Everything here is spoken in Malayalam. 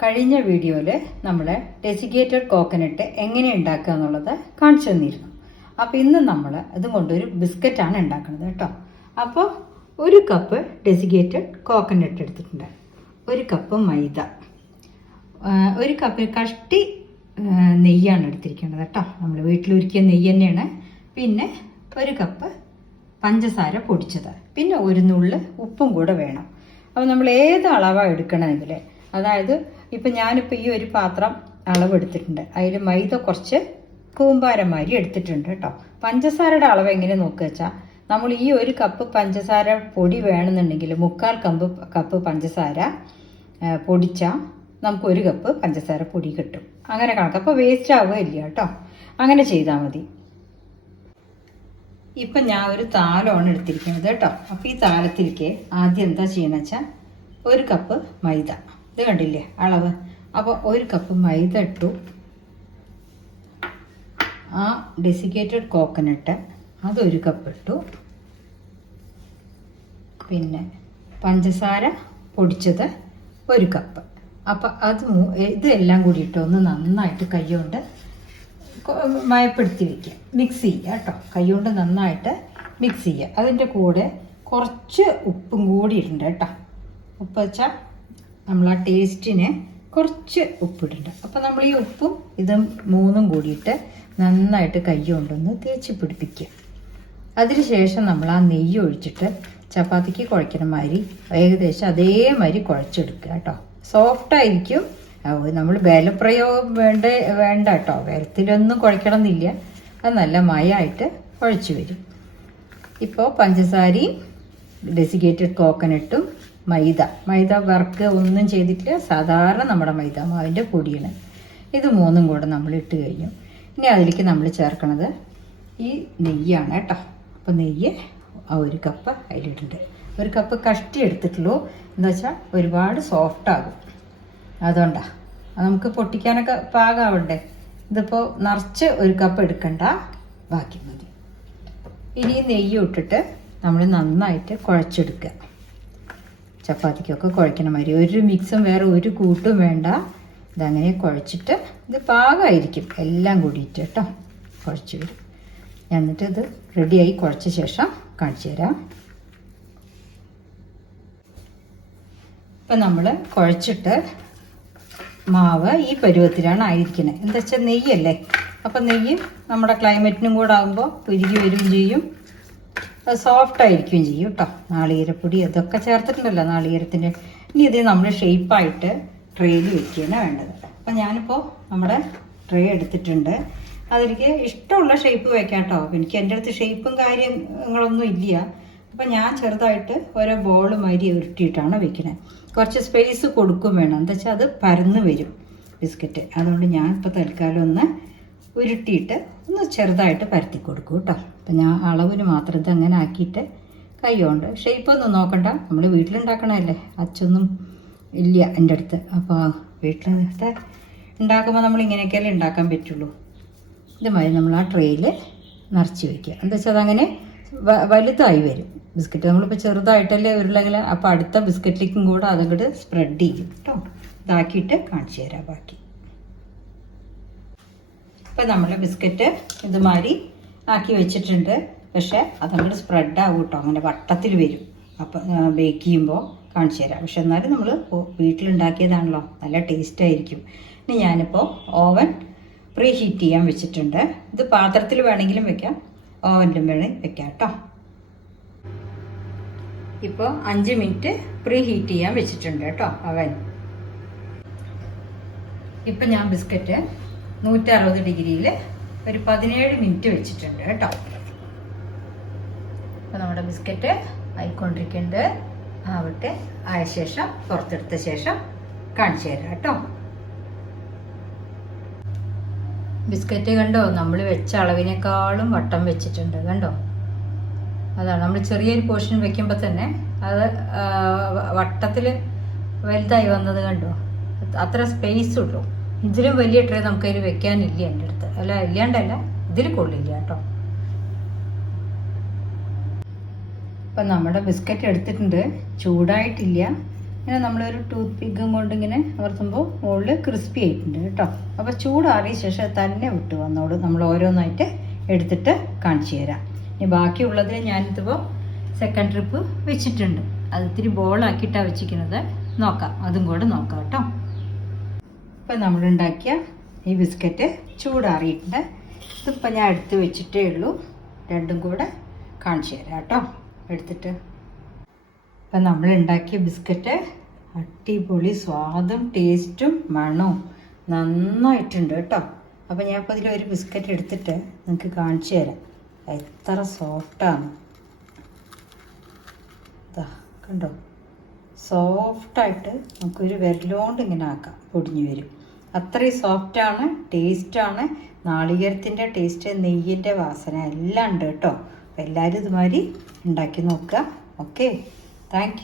കഴിഞ്ഞ വീഡിയോയിൽ നമ്മൾ ഡെസിഗേറ്റഡ് കോക്കനട്ട് എങ്ങനെ ഉണ്ടാക്കുക എന്നുള്ളത് കാണിച്ചു തന്നിരുന്നു. അപ്പോൾ ഇന്ന് നമ്മൾ ഇതും കൊണ്ടൊരു ബിസ്ക്കറ്റാണ് ഉണ്ടാക്കുന്നത് കേട്ടോ. അപ്പോൾ ഒരു കപ്പ് ഡെസിഗേറ്റഡ് കോക്കനട്ട് എടുത്തിട്ടുണ്ട്. ഒരു കപ്പ് മൈദ. ഒരു കപ്പ് കഷ്ടി നെയ്യാണ് എടുത്തിരിക്കേണ്ടത് കേട്ടോ. നമ്മൾ വീട്ടിലൊരുക്കിയ നെയ്യ് തന്നെയാണ്. പിന്നെ ഒരു കപ്പ് പഞ്ചസാര പൊടിച്ചത്. പിന്നെ ഒരു നുള്ള് ഉപ്പും കൂടെ വേണം. അപ്പോൾ നമ്മൾ ഏത് അളവാണ് എടുക്കണമെങ്കിൽ അതായത് ഇപ്പം ഞാനിപ്പോൾ ഈ ഒരു പാത്രം അളവെടുത്തിട്ടുണ്ട്. അതിൽ മൈദ കുറച്ച് കൂമ്പാരമാരി എടുത്തിട്ടുണ്ട് കേട്ടോ. പഞ്ചസാരയുടെ അളവ് എങ്ങനെ നോക്കുക വെച്ചാൽ നമ്മൾ ഈ ഒരു കപ്പ് പഞ്ചസാര പൊടി വേണമെന്നുണ്ടെങ്കിൽ മുക്കാൽ കമ്പ് കപ്പ് പഞ്ചസാര പൊടിച്ചാൽ നമുക്ക് ഒരു കപ്പ് പഞ്ചസാര പൊടി കിട്ടും. അങ്ങനെ കണക്ക്. അപ്പോൾ വേസ്റ്റ് ആവുകയില്ല കേട്ടോ. അങ്ങനെ ചെയ്താൽ മതി. ഇപ്പം ഞാൻ ഒരു താലമാണ് എടുത്തിരിക്കുന്നത് കേട്ടോ. അപ്പോൾ ഈ താലത്തിലേക്ക് ആദ്യം എന്താ ചെയ്യണമെന്ന് വെച്ചാൽ ഒരു കപ്പ് മൈദ. ഇത് കണ്ടില്ലേ? അളവ്. അപ്പോൾ ഒരു കപ്പ് മൈദ ഇട്ടു. ആ ഡെസിക്കേറ്റഡ് കോക്കനട്ട് അതൊരു കപ്പ് ഇട്ടു. പിന്നെ പഞ്ചസാര പൊടിച്ചത് ഒരു കപ്പ് അപ്പം അത് ഇതെല്ലാം കൂടിയിട്ട് ഒന്ന് നന്നായിട്ട് കൈകൊണ്ട് മയപ്പെടുത്തി വെക്കുക. മിക്സ് ചെയ്യുക കേട്ടോ. കൈകൊണ്ട് നന്നായിട്ട് മിക്സ് ചെയ്യുക. അതിന്റെ കൂടെ കുറച്ച് ഉപ്പും കൂടി ഇട്ടുണ്ട് കേട്ടോ. ഉപ്പ് വെച്ചാൽ നമ്മൾ ആ ടേസ്റ്റിന് കുറച്ച് ഉപ്പിട്ടുണ്ട് അപ്പോൾ നമ്മൾ ഈ ഉപ്പും ഇതും മൂന്നും കൂടിയിട്ട് നന്നായിട്ട് കൈ കൊണ്ടൊന്ന് തേച്ച് പിടിപ്പിക്കുക. അതിനുശേഷം നമ്മൾ ആ നെയ്യ് ഒഴിച്ചിട്ട് ചപ്പാത്തിക്ക് കുഴക്കണ മാതിരി ഏകദേശം അതേമാതിരി കുഴച്ചെടുക്കുക കേട്ടോ. സോഫ്റ്റ് ആയിരിക്കും. നമ്മൾ ബലപ്രയോഗം വേണ്ട വേണ്ട കേട്ടോ. ബലത്തിലൊന്നും കുഴക്കണം എന്നില്ല അത് നല്ല മയമായിട്ട് കുഴച്ച് വരും. ഇപ്പോൾ പഞ്ചസാരയും ഡെസിഗേറ്റഡ് കോക്കനട്ടും മൈദ. മൈദ വർക്ക് ഒന്നും ചെയ്തിട്ടില്ല. സാധാരണ നമ്മുടെ മൈദ മാവിന്റെ പൊടിയാണ്. ഇത് മൂന്നും കൂടെ നമ്മൾ ഇട്ട് കഴിഞ്ഞു. ഇനി അതിലേക്ക് നമ്മൾ ചേർക്കണത് ഈ നെയ്യാണ് കേട്ടോ. അപ്പോൾ നെയ്യ് ആ ഒരു കപ്പ് അതിലിട്ടുണ്ട് ഒരു കപ്പ് കഷ്ടി എടുത്തിട്ടുള്ളൂ. എന്താ വെച്ചാൽ ഒരുപാട് സോഫ്റ്റ് ആകും. അത് നമുക്ക് പൊട്ടിക്കാനൊക്കെ പാകാവണ്ടേ? ഇതിപ്പോൾ നിറച്ച് ഒരു കപ്പ് എടുക്കണ്ട. ബാക്കി മതി. ഇനി നെയ്യ് ഇട്ടിട്ട് നമ്മൾ നന്നായിട്ട് കുഴച്ചെടുക്കുക. ചപ്പാത്തിക്കൊക്കെ കുഴക്കണ മാതിരി. ഒരു മിക്സും വേറെ ഒരു കൂട്ടും വേണ്ട. ഇതങ്ങനെ കുഴച്ചിട്ട് ഇത് പാകമായിരിക്കും. എല്ലാം കൂടിയിട്ട് കേട്ടോ. കുഴച്ച് വരും. എന്നിട്ട് ഇത് റെഡിയായി കുഴച്ച ശേഷം കാണിച്ചു തരാം. ഇപ്പം നമ്മൾ കുഴച്ചിട്ട് മാവ് ഈ പരുവത്തിലാണ് ആയിരിക്കുന്നത്. എന്താ വെച്ചാൽ നെയ്യല്ലേ? അപ്പം നെയ്യ് നമ്മുടെ ക്ലൈമറ്റിനും കൂടെ ആകുമ്പോൾ ഉരുകി വരികയും ചെയ്യും. സോഫ്റ്റ് ആയിരിക്കുകയും ചെയ്യും കേട്ടോ. നാളികേരപ്പൊടി അതൊക്കെ ചേർത്തിട്ടുണ്ടല്ലോ നാളികേരത്തിന്റെ ഇനി ഇത് നമ്മൾ ഷേപ്പായിട്ട് ട്രേയിൽ വെക്കുകയാണ് വേണ്ടത്. അപ്പം ഞാനിപ്പോൾ നമ്മുടെ ട്രേ എടുത്തിട്ടുണ്ട്. അതിലേക്ക് ഇഷ്ടമുള്ള ഷേപ്പ് വെക്കാം കേട്ടോ. എനിക്ക് എന്റെ അടുത്ത് ഷേപ്പും കാര്യങ്ങളൊന്നും ഇല്ല. അപ്പം ഞാൻ ചെറുതായിട്ട് ഓരോ ബോൾ മാതിരി ഉരുട്ടിയിട്ടാണ് വെക്കുന്നത് കുറച്ച് സ്പേസ് കൊടുക്കും വേണം. എന്താ വെച്ചാൽ അത് പരന്ന് വരും ബിസ്ക്കറ്റ് അതുകൊണ്ട് ഞാൻ ഇപ്പോൾ തൽക്കാലം ഒന്ന് ഉരുട്ടിയിട്ട് ഒന്ന് ചെറുതായിട്ട് പരത്തി കൊടുക്കും കേട്ടോ. അപ്പം ഞാൻ അളവിന് മാത്രം ഇത് അങ്ങനെ ആക്കിയിട്ട് കൈകൊണ്ട് ഷേപ്പൊന്നും നോക്കണ്ട. നമ്മൾ വീട്ടിലുണ്ടാക്കണമല്ലേ അച്ഛൊന്നും ഇല്ല എന്റെ അടുത്ത്. അപ്പോൾ വീട്ടിലത്തെ ഉണ്ടാക്കുമ്പോൾ നമ്മൾ ഇങ്ങനെയൊക്കെയല്ലേ ഉണ്ടാക്കാൻ പറ്റുള്ളൂ. ഇതുമായി നമ്മൾ ആ ട്രെയിൽ നിറച്ച് വയ്ക്കുക എന്താ വെച്ചാൽ അതങ്ങനെ വലുതായി വരും. ബിസ്ക്കറ്റ് നമ്മളിപ്പോൾ ചെറുതായിട്ടല്ലേ ഉരുളെങ്കിൽ അപ്പോൾ അടുത്ത ബിസ്ക്കറ്റിലേക്കും കൂടെ അതങ്ങോട്ട് സ്പ്രെഡ് ചെയ്യും കേട്ടോ ഇതാക്കിയിട്ട് കാണിച്ചു തരാം ബാക്കി. ഇപ്പം നമ്മൾ ബിസ്ക്കറ്റ് ഇതുമാതിരി ആക്കി വെച്ചിട്ടുണ്ട്. പക്ഷേ അതങ്ങോട്ട് സ്പ്രെഡ് ആവും കേട്ടോ അങ്ങനെ വട്ടത്തിൽ വരും. അപ്പം ബേക്ക് ചെയ്യുമ്പോൾ കാണിച്ചു തരാം. പക്ഷെ എന്നാലും നമ്മൾ വീട്ടിലുണ്ടാക്കിയതാണല്ലോ. നല്ല ടേസ്റ്റ് ആയിരിക്കും. ഇനി ഞാനിപ്പോൾ ഓവൻ പ്രീ ഹീറ്റ് ചെയ്യാൻ വെച്ചിട്ടുണ്ട്. ഇത് പാത്രത്തിൽ വേണമെങ്കിലും വെക്കാം. ഓവനിലും വേണമെങ്കിൽ വെക്കാം കേട്ടോ ഇപ്പോൾ അഞ്ച് മിനിറ്റ് പ്രീ ഹീറ്റ് ചെയ്യാൻ വെച്ചിട്ടുണ്ട് കേട്ടോ അവൻ ഇപ്പം ഞാൻ ബിസ്ക്കറ്റ് നൂറ്ററുപത് ഡിഗ്രിയിൽ ഒരു പതിനേഴ് മിനിറ്റ് വെച്ചിട്ടുണ്ട് കേട്ടോ. അപ്പോൾ നമ്മുടെ ബിസ്ക്കറ്റ് ആയിക്കൊണ്ടിരിക്കുന്നത് ആവട്ടെ ആയ ശേഷം പുറത്തെടുത്ത ശേഷം കാണിച്ചു തരാം കേട്ടോ. ബിസ്ക്കറ്റ് കണ്ടോ? നമ്മൾ വെച്ച അളവിനേക്കാളും വട്ടം വെച്ചിട്ടുണ്ട് കണ്ടോ? അതാണ് നമ്മൾ ചെറിയൊരു പോർഷൻ വെക്കുമ്പോൾ തന്നെ അത് വട്ടത്തിൽ വലുതായി വന്നത് കണ്ടോ? അത്ര സ്പേസ് ഉള്ളൂ. ഇതിലും വലിയ ട്രേ നമുക്കതിൽ വെക്കാനില്ല എന്റെ അടുത്ത്. അല്ല ഇല്ലാണ്ടല്ല ഇതിൽ കൊള്ളില്ല കേട്ടോ. അപ്പം നമ്മുടെ ബിസ്ക്കറ്റ് എടുത്തിട്ടുണ്ട്. ചൂടായിട്ടില്ല. ഇങ്ങനെ നമ്മളൊരു ടൂത്ത് പിക്കും കൊണ്ട് ഇങ്ങനെ അമർത്തുമ്പോൾ മുകളിൽ ക്രിസ്പി ആയിട്ടുണ്ട് കേട്ടോ. അപ്പോൾ ചൂടാറിയ ശേഷം തന്നെ വിട്ടു വന്നോളൂ. നമ്മൾ ഓരോന്നായിട്ട് എടുത്തിട്ട് കാണിച്ചു തരാം. ഇനി ബാക്കിയുള്ളത് ഞാനിതിപ്പോൾ സെക്കൻഡ് ട്രിപ്പ് വെച്ചിട്ടുണ്ട്. അത് ഇത്തിരി ബോളാക്കിയിട്ടാണ് വെച്ചിരിക്കുന്നത്. നോക്കാം. അതും കൂടെ നോക്കാം കേട്ടോ. ഇപ്പം നമ്മളുണ്ടാക്കിയ ഈ ബിസ്ക്കറ്റ് ചൂടാറിയിട്ടുണ്ട്. ഇതിപ്പോൾ ഞാൻ എടുത്ത് വെച്ചിട്ടേ ഉള്ളൂ. രണ്ടും കൂടെ കാണിച്ചു തരാം കേട്ടോ. എടുത്തിട്ട്. ഇപ്പം നമ്മൾ ഉണ്ടാക്കിയ ബിസ്ക്കറ്റ് അടിപൊളി സ്വാദും ടേസ്റ്റും മണവും നന്നായിട്ടുണ്ട് കേട്ടോ. അപ്പോൾ ഞാൻ ഇപ്പോൾ ഇതിൽ ഒരു ബിസ്ക്കറ്റ് എടുത്തിട്ട് നിങ്ങൾക്ക് കാണിച്ചു തരാം. എത്ര സോഫ്റ്റാണ് ഇതാ കണ്ടോ? സോഫ്റ്റായിട്ട് നമുക്കൊരു വിരലുകൊണ്ട് ഇങ്ങനെ ആക്കാം. പൊടിഞ്ഞു വരും. അത്രയും സോഫ്റ്റാണ് ടേസ്റ്റാണ് നാളികേരത്തിന്റെ ടേസ്റ്റ് നെയ്യിന്റെ വാസന എല്ലാം ഉണ്ട് കേട്ടോ. അപ്പോൾ എല്ലാവരും ഇതുമാതിരി ഉണ്ടാക്കി നോക്കുക. Okay thank